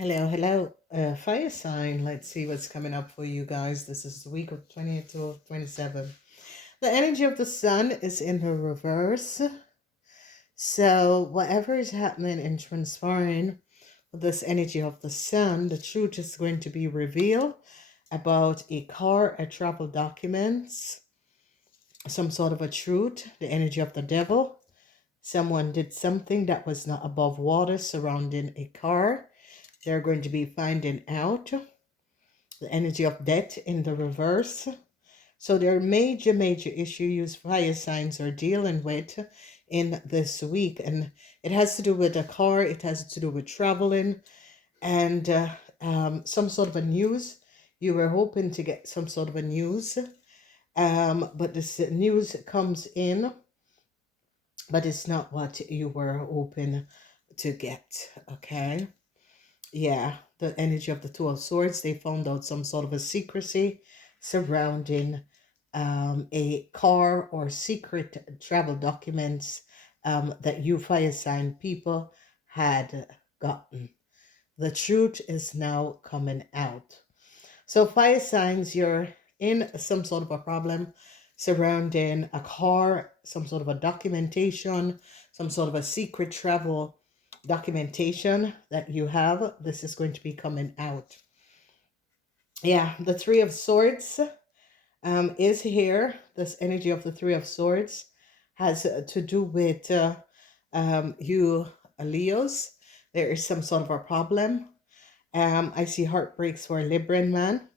Hello. Fire sign. Let's see what's coming up for you guys. This is the week of 28 to 27. The energy of the sun is in the reverse. So, whatever is happening and transpiring with this energy of the sun, the truth is going to be revealed about a car, a travel documents, some sort of a truth, the energy of the devil. Someone did something that was not above water surrounding a car. They're going to be finding out the energy of death in the reverse. So there are major issues fire signs are dealing with in this week. And it has to do with a car, it has to do with traveling, and some sort of a news. You were hoping to get some sort of a news, but this news comes in, but it's not what you were hoping to get. Okay. Yeah, the energy of the Two of Swords, they found out some sort of a secrecy surrounding a car or secret travel documents that you fire sign people had gotten. The truth is now coming out. So, fire signs, you're in some sort of a problem surrounding a car, some sort of a documentation, some sort of a secret travel documentation that you have. This is going to be coming out. Yeah, the Three of Swords is here. This energy of the Three of Swords has to do with you, Leos. There is some sort of a problem. I see heartbreaks for a Libran man.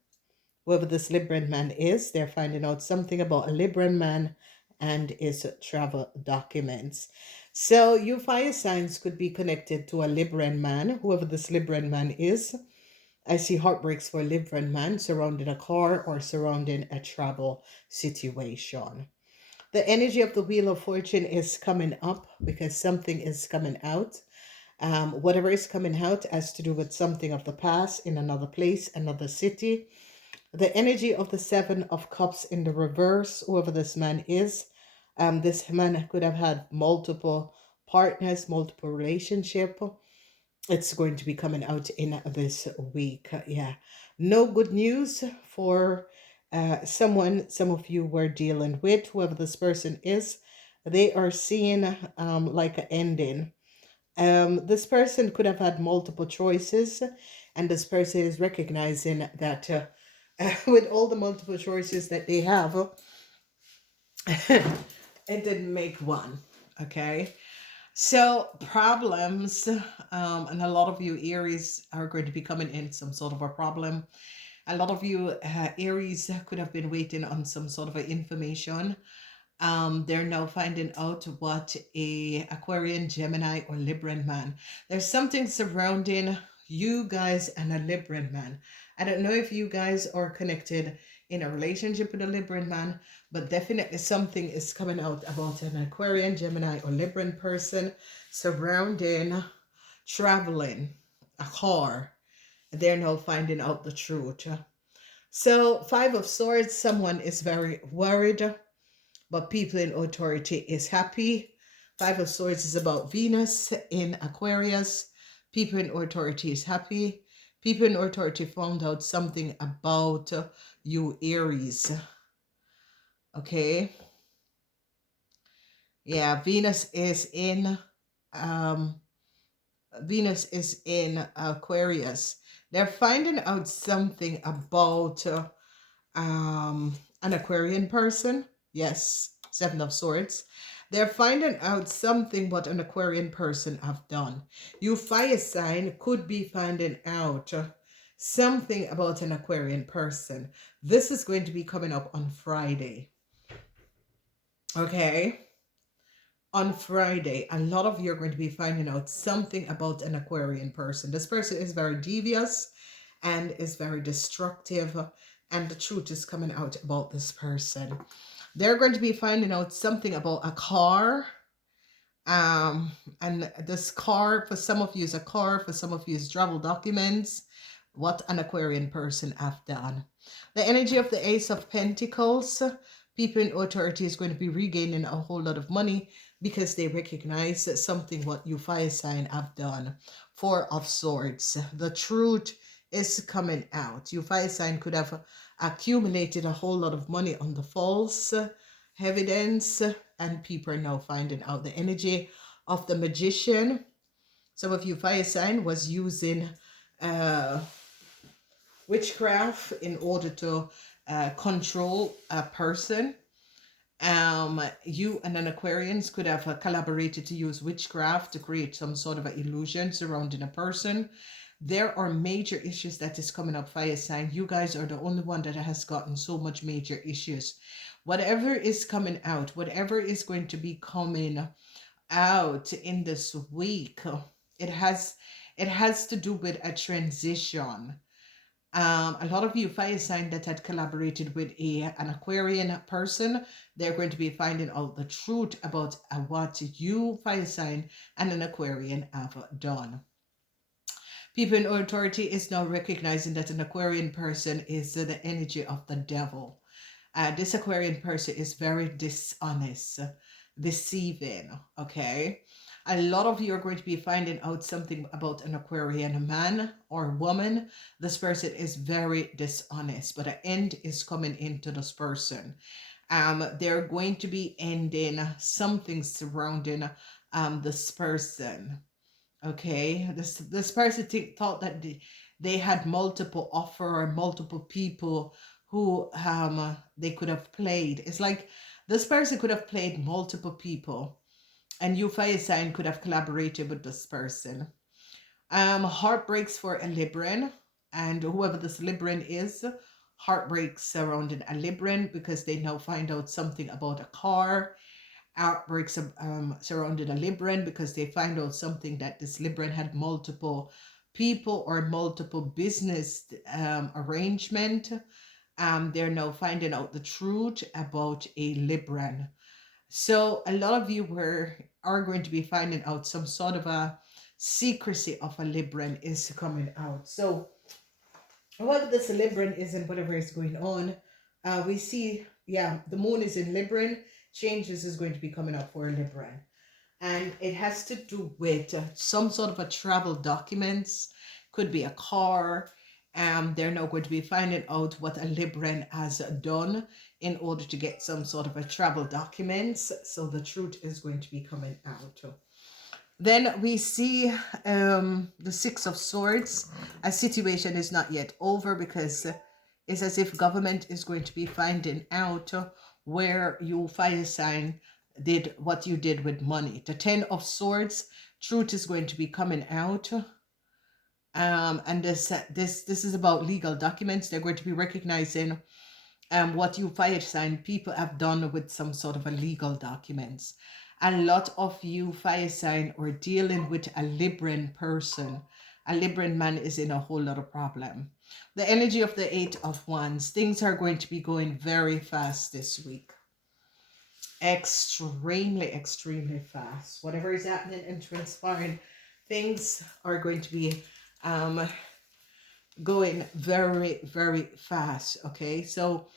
Whoever this Libran man is, they're finding out something about a Libran man and his travel documents. So, you fire signs could be connected to a Libran man, whoever this Libran man is. I see heartbreaks for a Libran man surrounding a car or surrounding a travel situation. The energy of the Wheel of Fortune is coming up because something is coming out. Whatever is coming out has to do with something of the past in another place, another city. The energy of the Seven of Cups in the reverse, whoever this man is, this man could have had multiple partners, multiple relationship. It's going to be coming out in this week. Yeah, no good news for someone. Some of you were dealing with whoever this person is. They are seeing like an ending. This person could have had multiple choices, and this person is recognizing that with all the multiple choices that they have, it didn't make one. Okay. So, problems, and a lot of you Aries are going to be coming in some sort of a problem. A lot of you Aries could have been waiting on some sort of a information. They're now finding out what a Aquarian, Gemini, or Libran man. There's something surrounding you guys and a Libran man. I don't know if you guys are connected in a relationship with a Libran man, but definitely something is coming out about an Aquarian, Gemini, or Libran person surrounding traveling, a car. They're now finding out the truth. So, Five of Swords, someone is very worried, but people in authority is happy. Five of Swords is about Venus in Aquarius. People in authority is happy. People in authority found out something about you, Aries. Okay. Yeah, um Venus is in Aquarius. They're finding out something about an Aquarian person. Yes, Seven of Swords. They're finding out something what an Aquarian person have done. You fire sign could be finding out something about an Aquarian person. This is going to be coming up on Friday. Okay. On Friday, a lot of you are going to be finding out something about an Aquarian person. This person is very devious and is very destructive, and the truth is coming out about this person. They're going to be finding out something about a car. And this car, for some of you, is a car, for some of you, is travel documents. What an Aquarian person have done. The energy of the Ace of Pentacles, people in authority is going to be regaining a whole lot of money because they recognize that something what you fire sign have done. Four of Swords. The truth is coming out. Your fire sign could have accumulated a whole lot of money on the false evidence, and people are now finding out the energy of the Magician. Some of you fire sign was using witchcraft in order to control a person. You and an Aquarians could have collaborated to use witchcraft to create some sort of an illusion surrounding a person. There are major issues that is coming up, fire sign. You guys are the only one that has gotten so much major issues. Whatever is coming out, whatever is going to be coming out in this week, it has to do with a transition. A lot of you fire sign that had collaborated with an Aquarian person, they're going to be finding out the truth about what you fire sign and an Aquarian have done. People in authority is now recognizing that an Aquarian person is the energy of the devil. This Aquarian person is very dishonest, deceiving, okay? A lot of you are going to be finding out something about an Aquarian man or woman. This person is very dishonest, but an end is coming into this person. They're going to be ending something surrounding this person. Okay, this person thought that they had multiple offer or multiple people who they could have played. It's like this person could have played multiple people, and you fire sign could have collaborated with this person. Heartbreaks for a Libran, and whoever this Libran is, heartbreaks surrounding a Libran because they now find out something about a car. Outbreaks surrounding a Libran because they find out something that this Libran had multiple people or multiple business arrangement. They're now finding out the truth about a Libran. So a lot of you are going to be finding out some sort of a secrecy of a Libran is coming out. So whatever this Libran is and whatever is going on, we see, the moon is in Libran. Changes is going to be coming up for a Libran. And it has to do with some sort of a travel documents, could be a car. They're now going to be finding out what a Libran has done in order to get some sort of a travel documents. So the truth is going to be coming out. Then we see the Six of Swords. A situation is not yet over because it's as if government is going to be finding out where you fire sign did what you did with money. The Ten of Swords, truth is going to be coming out. And this is about legal documents. They're going to be recognizing what you fire sign people have done with some sort of a legal documents. A lot of you fire sign are dealing with a Libran person. A Libran man is in a whole lot of problem. The energy of the Eight of Wands. Things are going to be going very fast this week. Extremely, extremely fast. Whatever is happening and transpiring, things are going to be going very, very fast. Okay, so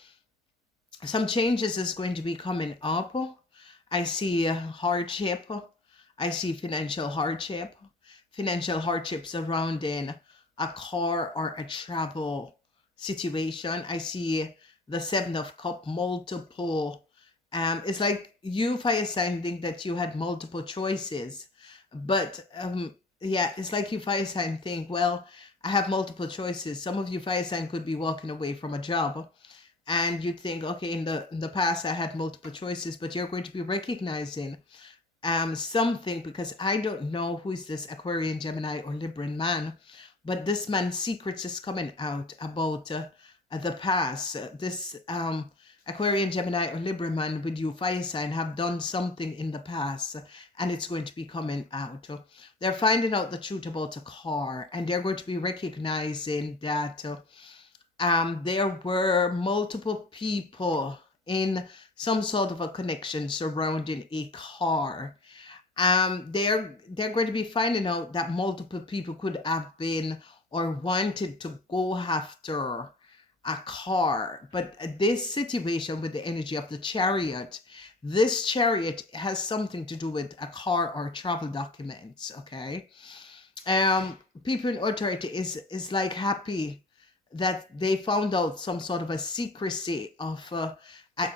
some changes is going to be coming up. I see hardship. I see financial hardship. Financial hardship surrounding a car or a travel situation. I see the Seven of Cup, multiple. It's like you fire sign think that you had multiple choices, but it's like you fire sign think, well, I have multiple choices. Some of you fire sign could be walking away from a job, and you think, okay, in the past I had multiple choices, but you're going to be recognizing something, because I don't know who is this Aquarian, Gemini, or Libran man, but this man's secrets is coming out about the past. This Aquarian, Gemini, or Libra man with you fire sign have done something in the past, and it's going to be coming out. They're finding out the truth about a car, and they're going to be recognizing that there were multiple people in some sort of a connection surrounding a car. They're going to be finding out that multiple people could have been or wanted to go after a car. But this situation with the energy of the Chariot, this Chariot has something to do with a car or travel documents, okay? People in authority is like happy that they found out some sort of a secrecy of a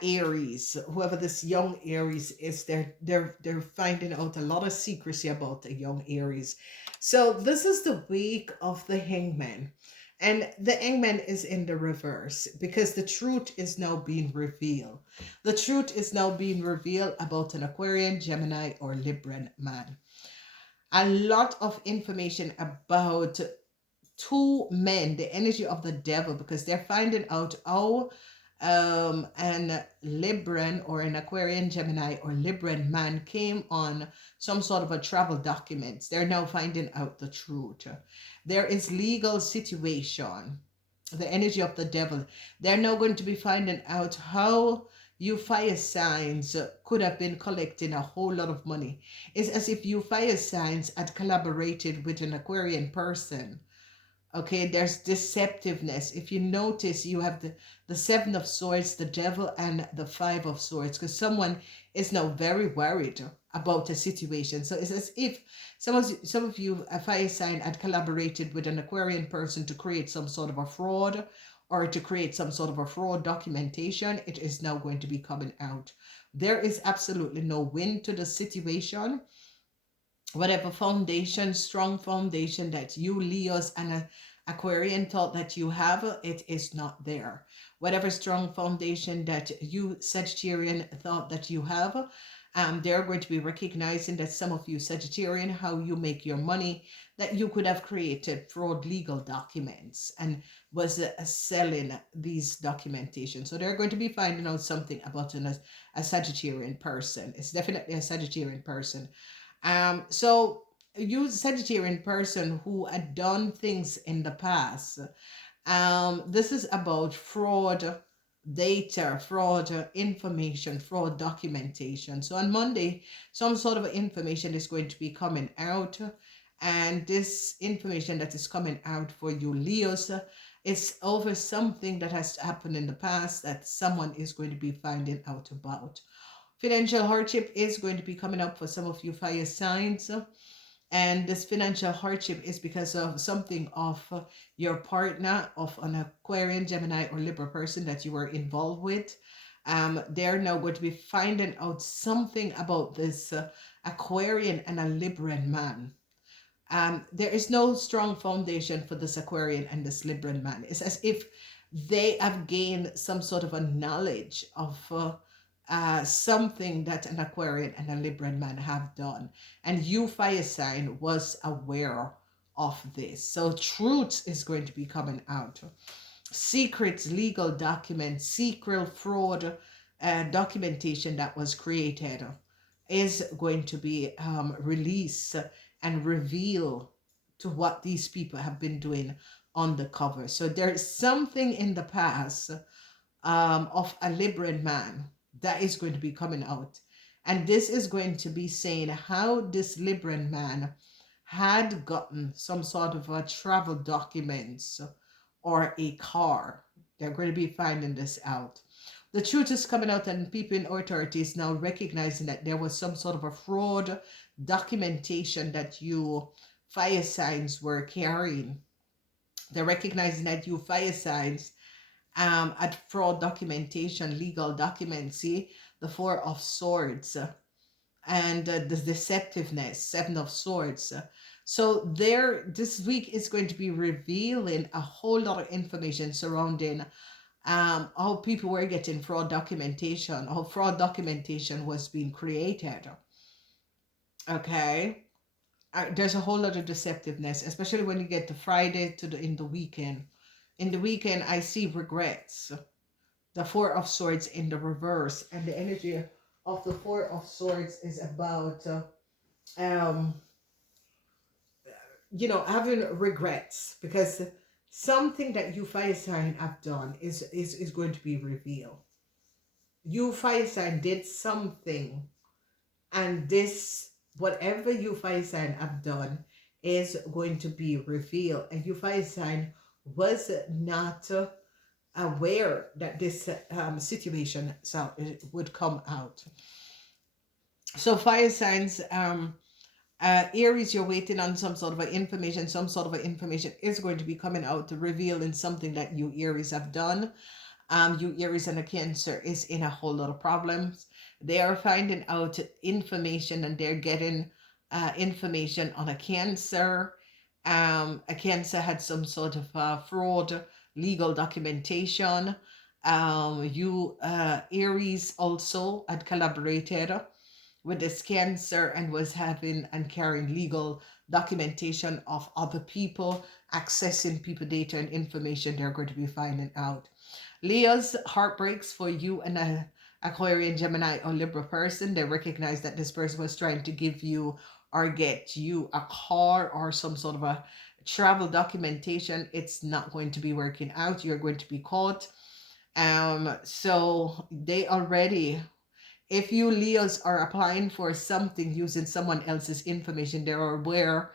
Aries. Whoever this young Aries is, they're finding out a lot of secrecy about a young Aries. So this is the week of the Hangman. And the Hangman is in the reverse because the truth is now being revealed. The truth is now being revealed about an Aquarian, Gemini, or Libran man. A lot of information about two men, the energy of the devil, because they're finding out how an Libran or an Aquarian, Gemini, or Libran man came on some sort of a travel documents. They're now finding out the truth. There is legal situation, the energy of the devil. They're now going to be finding out how you fire signs could have been collecting a whole lot of money. It's as if you fire signs had collaborated with an Aquarian person. Okay, there's deceptiveness. If you notice, you have the Seven of Swords, the Devil, and the Five of Swords, because someone is now very worried about a situation. So it's as if some of you, a fire sign, had collaborated with an Aquarian person to create some sort of a fraud or to create some sort of a fraud documentation. It is now going to be coming out. There is absolutely no win to the situation. Whatever foundation, strong foundation that you Leos and Aquarian thought that you have, it is not there. Whatever strong foundation that you Sagittarian thought that you have, they're going to be recognizing that some of you Sagittarian, how you make your money, that you could have created fraud legal documents and was selling these documentation. So they're going to be finding out something about a Sagittarian person. It's definitely a Sagittarian person. So you Sagittarian person who had done things in the past. This is about fraud data, fraud information, fraud documentation. So on Monday, some sort of information is going to be coming out. And this information that is coming out for you, Leos, is over something that has happened in the past that someone is going to be finding out about. Financial hardship is going to be coming up for some of you fire signs. And this financial hardship is because of something of your partner, of an Aquarian, Gemini, or Libra person that you were involved with. They're now going to be finding out something about this Aquarian and a Libran man. There is no strong foundation for this Aquarian and this Libran man. It's as if they have gained some sort of a knowledge of something that an Aquarian and a Libran man have done. And you, fire sign, was aware of this. So truth is going to be coming out. Secrets, legal documents, secret fraud documentation that was created is going to be released and revealed to what these people have been doing on the cover. So there's something in the past of a Libran man that is going to be coming out. And this is going to be saying how this Libran man had gotten some sort of a travel documents or a car. They're going to be finding this out. The truth is coming out, and people in authorities now recognizing that there was some sort of a fraud documentation that you fire signs were carrying. They're recognizing that you fire signs at fraud documentation, legal documents. See, the Four of Swords and the deceptiveness, Seven of Swords. So there, this week is going to be revealing a whole lot of information surrounding how people were getting fraud documentation, how fraud documentation was being created. Okay. There's a whole lot of deceptiveness, especially when you get to Friday to in the weekend. In the weekend, I see regrets. The Four of Swords in the reverse, and the energy of the Four of Swords is about, having regrets because something that you fire sign have done is going to be revealed. You fire sign did something, and this, whatever you fire sign have done, is going to be revealed, and you fire sign was not aware that this situation would come out. So fire signs Aries, you're waiting on some sort of information. Some sort of information is going to be coming out to reveal in something that you Aries have done. You Aries and a Cancer is in a whole lot of problems. They are finding out information and they're getting information on a Cancer. A Cancer had some sort of fraud, legal documentation. You Aries also had collaborated with this Cancer and was having and carrying legal documentation of other people, accessing people data and information they're going to be finding out. Leo's heartbreaks for you and a Aquarian, Gemini, or Libra person. They recognize that this person was trying to give you or get you a car or some sort of a travel documentation. It's not going to be working out. You're going to be caught. So they already, if you Leos are applying for something using someone else's information, they're aware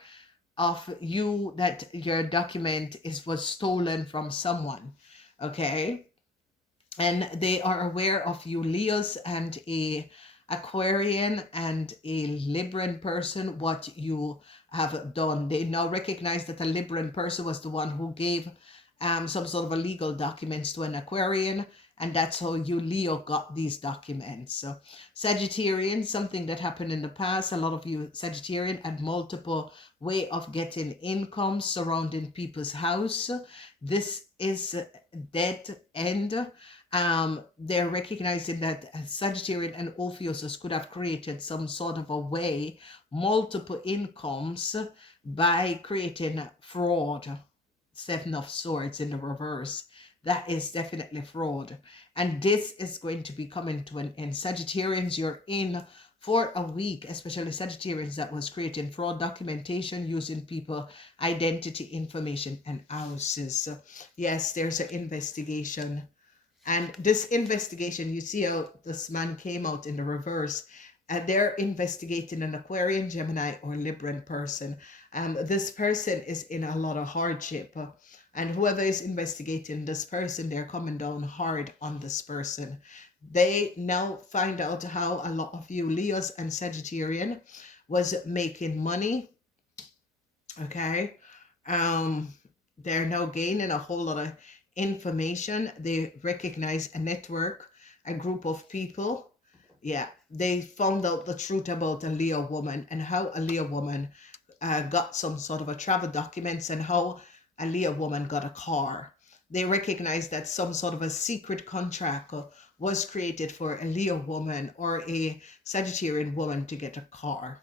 of you that your document was stolen from someone. Okay, and they are aware of you Leos and a Aquarian and a Libran person, what you have done. They now recognize that a Libran person was the one who gave some sort of a legal documents to an Aquarian, and that's how you Leo got these documents. So Sagittarian, something that happened in the past, a lot of you Sagittarian had multiple way of getting income surrounding people's house. This is dead end. They're recognizing that Sagittarius and Ophiuchus could have created some sort of a way, multiple incomes by creating fraud. Seven of Swords in the reverse. That is definitely fraud. And this is going to be coming to an end. Sagittarians, you're in for a week, especially Sagittarians that was creating fraud documentation using people identity information and houses. So yes, there's an investigation, and this investigation, you see how this man came out in the reverse. And they're investigating an Aquarian, Gemini, or Libran person. This person is in a lot of hardship. And whoever is investigating this person, they're coming down hard on this person. They now find out how a lot of you Leos and Sagittarian was making money. Okay. They're now gaining a whole lot of information. They recognize a network, a group of people. Yeah, they found out the truth about a Leo woman and how a Leo woman got some sort of a travel documents and how a Leo woman got a car. They recognize that some sort of a secret contract was created for a Leo woman or a Sagittarian woman to get a car.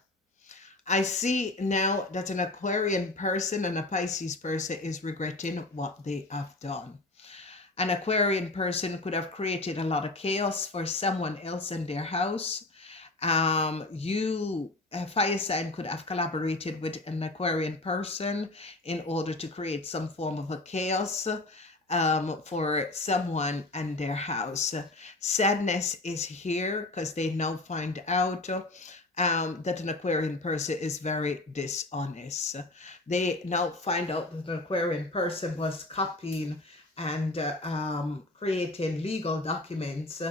I see now that an Aquarian person and a Pisces person is regretting what they have done. An Aquarian person could have created a lot of chaos for someone else in their house. A fire sign, could have collaborated with an Aquarian person in order to create some form of a chaos for someone and their house. Sadness is here because they now find out that an Aquarian person is very dishonest. They now find out that an Aquarian person was copying and creating legal documents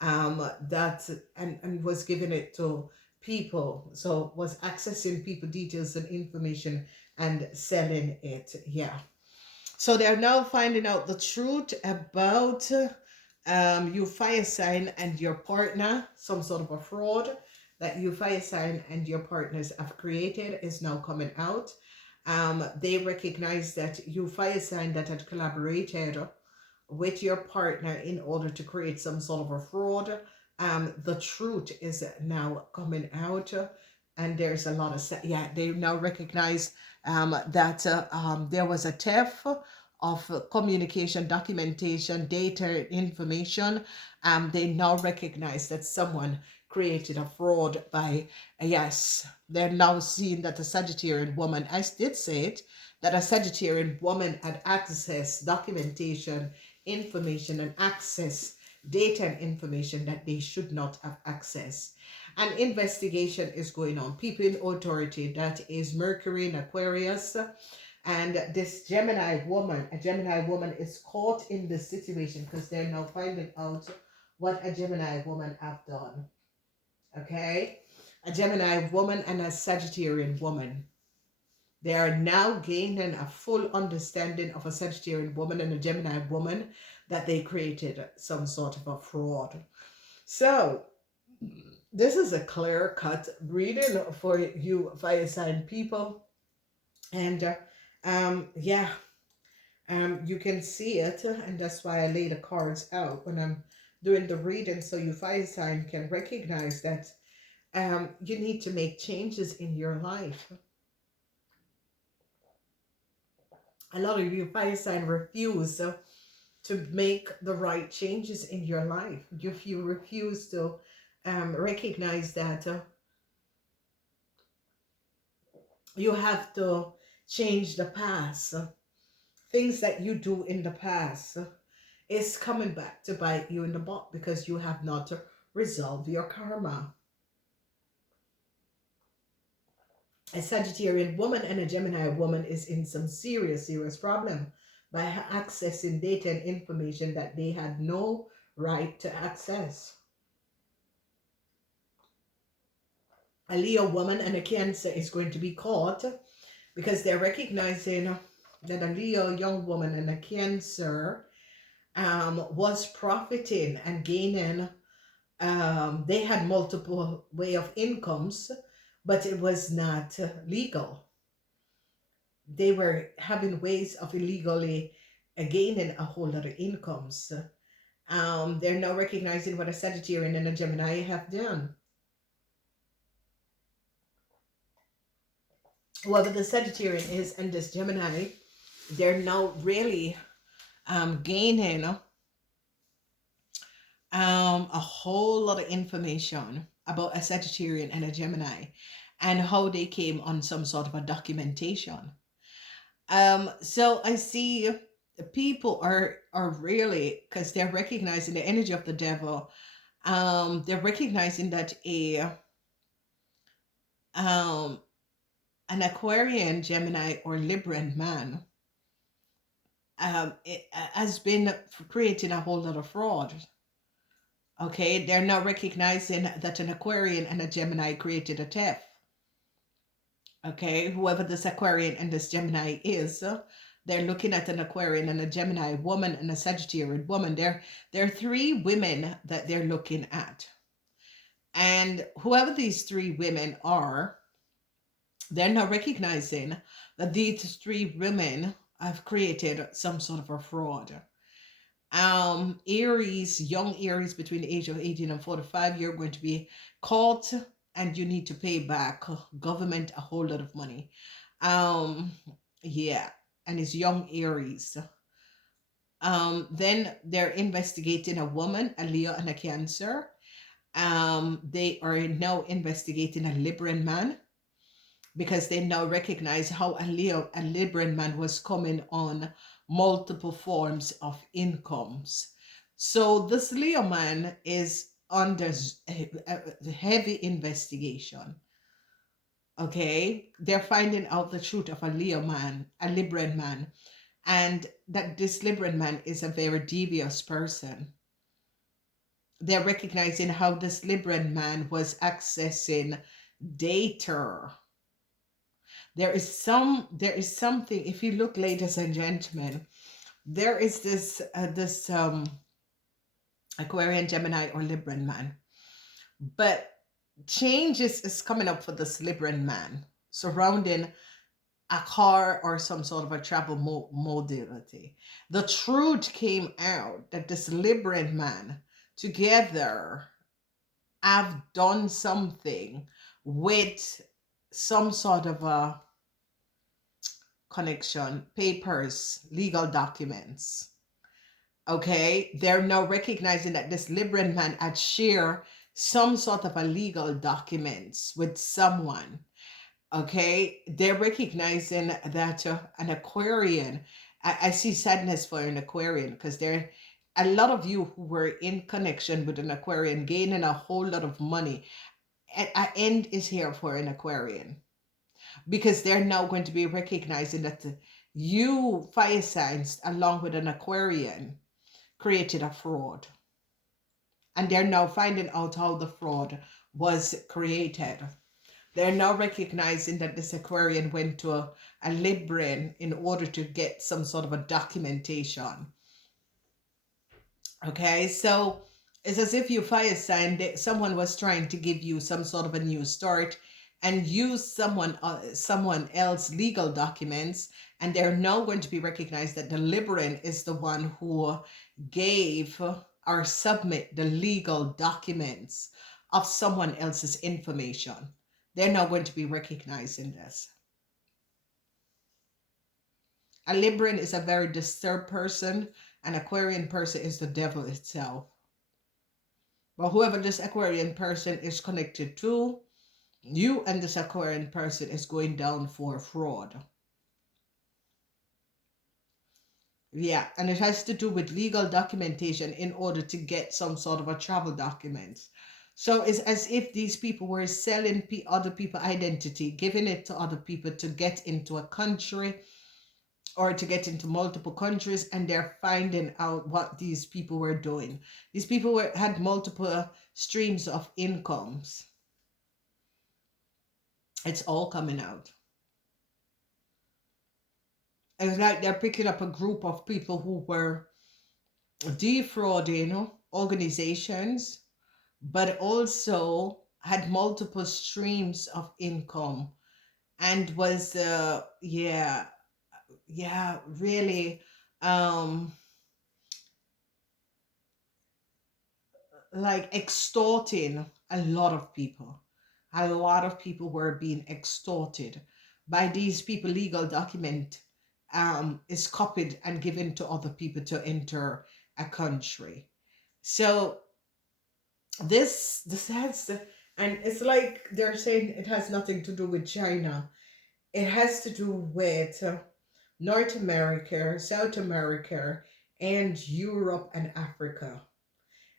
that and was giving it to people. So was accessing people details and information and selling it. Yeah. So they're now finding out the truth about you fire sign and your partner, some sort of a fraud that you fire sign and your partners have created is now coming out. They recognize that you fire sign that had collaborated with your partner in order to create some sort of a fraud. The truth is now coming out, and there's a lot of they now recognize that there was a theft of communication, documentation, data, information. They now recognize that someone created a fraud by, yes, they're now seeing that a Sagittarian woman, I did say it, that a Sagittarian woman had access, documentation, information, and access data and information that they should not have access. An investigation is going on. People in authority, that is Mercury in Aquarius, and this Gemini woman, a Gemini woman is caught in this situation because they're now finding out what a Gemini woman have done. Okay. a Gemini woman and a Sagittarian woman. They are now gaining a full understanding of a Sagittarian woman and a Gemini woman, that they created some sort of a fraud. So this is a clear-cut reading for you fire sign people. And yeah, you can see it, and that's why I lay the cards out when I'm doing the reading, so you fire sign can recognize that you need to make changes in your life. A lot of you fire sign refuse to make the right changes in your life. If you refuse to recognize that you have to change the past, things that you do in the past is coming back to bite you in the butt because you have not resolved your karma. A Sagittarian woman and a Gemini woman is in some serious problem by accessing data and information that they had no right to access. A Leo woman and a Cancer is going to be caught because they're recognizing that a Leo young woman and a Cancer was profiting and gaining. They had multiple way of incomes, but it was not legal. They were having ways of illegally gaining a whole lot of incomes. They're now recognizing what a Sagittarian and a Gemini have done. Whoever the Sagittarian is and this Gemini, they're now really gaining a whole lot of information about a Sagittarian and a Gemini and how they came on some sort of a documentation. So I see people are really, because they're recognizing the energy of the devil. They're recognizing that an Aquarian, Gemini, or Libran man it has been creating a whole lot of fraud. Okay, they're now recognizing that an Aquarian and a Gemini created a theft. Okay, whoever this Aquarian and this Gemini is, they're looking at an Aquarian and a Gemini woman and a Sagittarian woman. There are three women that they're looking at. And whoever these three women are, they're now recognizing that these three women have created some sort of a fraud. Aries, young Aries between the age of 18 and 45, you're going to be caught and you need to pay back government a whole lot of money. Yeah, and it's young Aries. Then they're investigating a woman, a Leo, and a Cancer. They are now investigating a Libran man because they now recognize how a Libran man was coming on multiple forms of incomes. So this Leo man is under heavy investigation. Okay, they're finding out the truth of a Leo man, a Libran man, and that this Libran man is a very devious person. They're recognizing how this Libran man was accessing data. There is something, if you look, ladies and gentlemen, there is this Aquarian, Gemini, or Libran man. But changes is coming up for this Libran man surrounding a car or some sort of a travel modality. The truth came out that this Libran man together have done something with some sort of a connection, papers, legal documents. Okay, they're now recognizing that this Libran man had shared some sort of a legal documents with someone. Okay, they're recognizing that an Aquarian, I see sadness for an Aquarian because there a lot of you who were in connection with an Aquarian gaining a whole lot of money. An end is here for an Aquarian because they're now going to be recognizing that you fire signs along with an Aquarian created a fraud. And they're now finding out how the fraud was created. They're now recognizing that this Aquarian went to a Libran in order to get some sort of a documentation. Okay, so it's as if you fire sign that someone was trying to give you some sort of a new start and use someone else legal documents, and they're now going to be recognized that the Libran is the one who gave or submit the legal documents of someone else's information. They're now going to be recognizing this. A Libran is a very disturbed person. An Aquarian person is the devil itself. But whoever this Aquarian person is connected to, you and this Aquarian person is going down for fraud. Yeah, and it has to do with legal documentation in order to get some sort of a travel documents. So it's as if these people were selling other people identity, giving it to other people to get into a country or to get into multiple countries, and they're finding out what these people were doing. These people had multiple streams of incomes. It's all coming out. It's like they're picking up a group of people who were defrauding organizations, but also had multiple streams of income and was, really, um, like extorting a lot of people. A lot of people were being extorted by these people. Legal document is copied and given to other people to enter a country. So this has, and it's like they're saying it has nothing to do with China. It has to do with North America, South America, and Europe and Africa.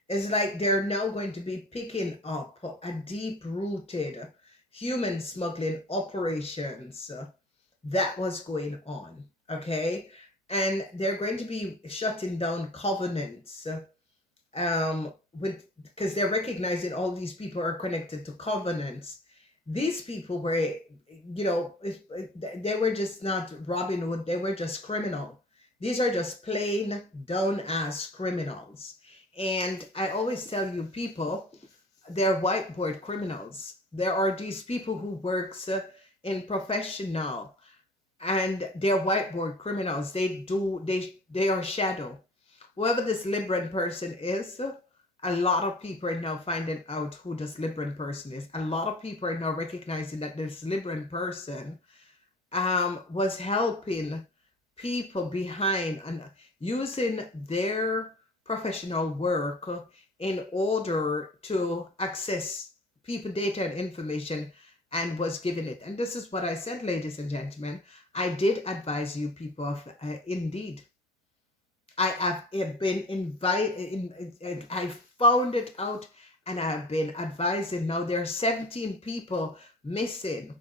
It's like they're now going to be picking up a deep rooted human smuggling operations that was going on. Okay. And they're going to be shutting down covenants with, because they're recognizing all these people are connected to covenants. These people were, they were just not Robin Hood, they were just criminal. These are just plain down ass criminals. And I always tell you, people, they're whiteboard criminals. There are these people who works in professional, and they're whiteboard criminals. They are shadow. Whoever this Libran person is, a lot of people are now finding out who this Libran person is. A lot of people are now recognizing that this Libran person was helping people behind and using their professional work in order to access people data and information, and was given it. And this is what I said, ladies and gentlemen. I did advise you people of indeed. I have been invited. I found it out, and I have been advising. Now there are 17 people missing.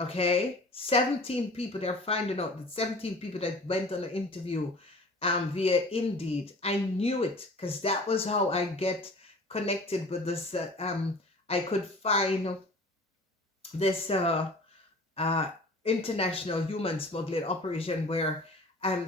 Okay, 17 people. They're finding out that 17 people that went on an interview via Indeed. I knew it because that was how I get connected with this. I could find this international human smuggling operation where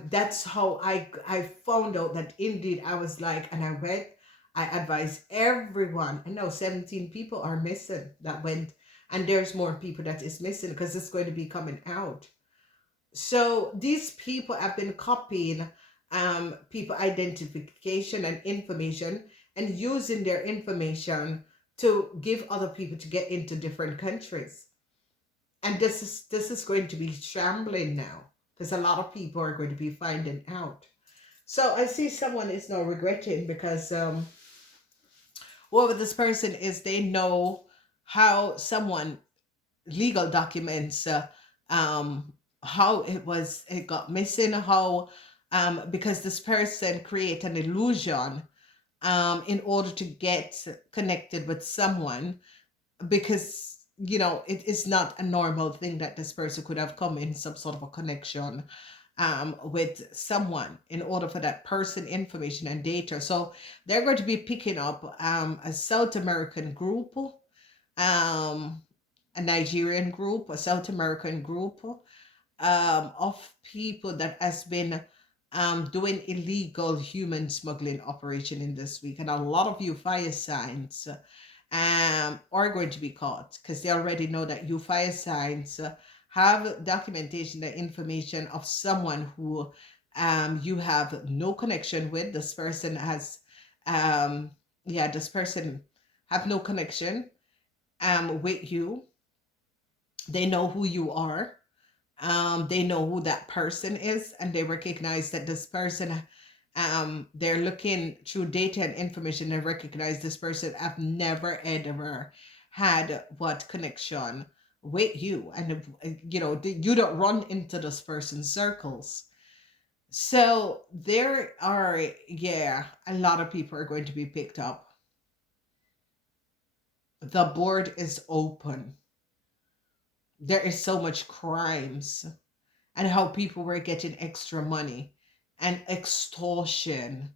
that's how I found out that Indeed. I was like, and I went. I advise everyone. I know 17 people are missing that went, and there's more people that is missing because it's going to be coming out. So these people have been copying people identification and information, and using their information to give other people to get into different countries. And this is going to be shambling now because a lot of people are going to be finding out. So I see someone is now regretting because whoever this person is, they know how someone legal documents, how it got missing, how because this person create an illusion in order to get connected with someone, because it is not a normal thing that this person could have come in some sort of a connection with someone in order for that person information and data. So they're going to be picking up a South American group, um, a Nigerian group, a South American group, of people that has been doing illegal human smuggling operation in this week. And a lot of you fire signs are going to be caught because they already know that you fire signs have documentation, the information of someone who you have no connection with. This person has, um, yeah, this person have no connection with you. They know who you are. They know who that person is, and they recognize that this person, they're looking through data and information and recognize this person have never ever had what connection with you, and you don't run into this person's circles. So there are, yeah, a lot of people are going to be picked up. The board is open. There is so much crimes, and how people were getting extra money and extortion,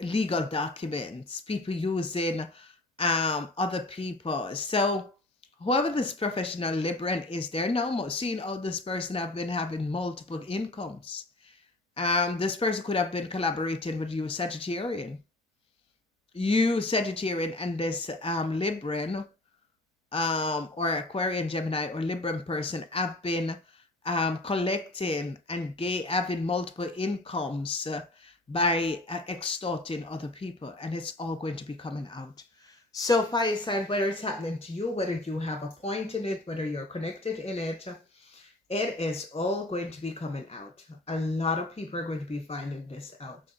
legal documents, people using other people. So whoever this professional Libran is, they're now seeing, oh, this person have been having multiple incomes. This person could have been collaborating with you, Sagittarian. You, Sagittarian, and this Libran or Aquarian, Gemini, or Libran person have been collecting and having multiple incomes by extorting other people, and it's all going to be coming out. So, fire sign, whether it's happening to you, whether you have a point in it, whether you're connected in it, it is all going to be coming out. A lot of people are going to be finding this out.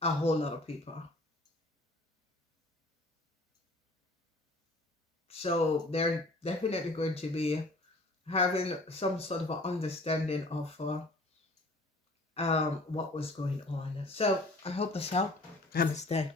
A whole lot of people. So they're definitely going to be having some sort of an understanding of what was going on. So I hope this helped. Namaste.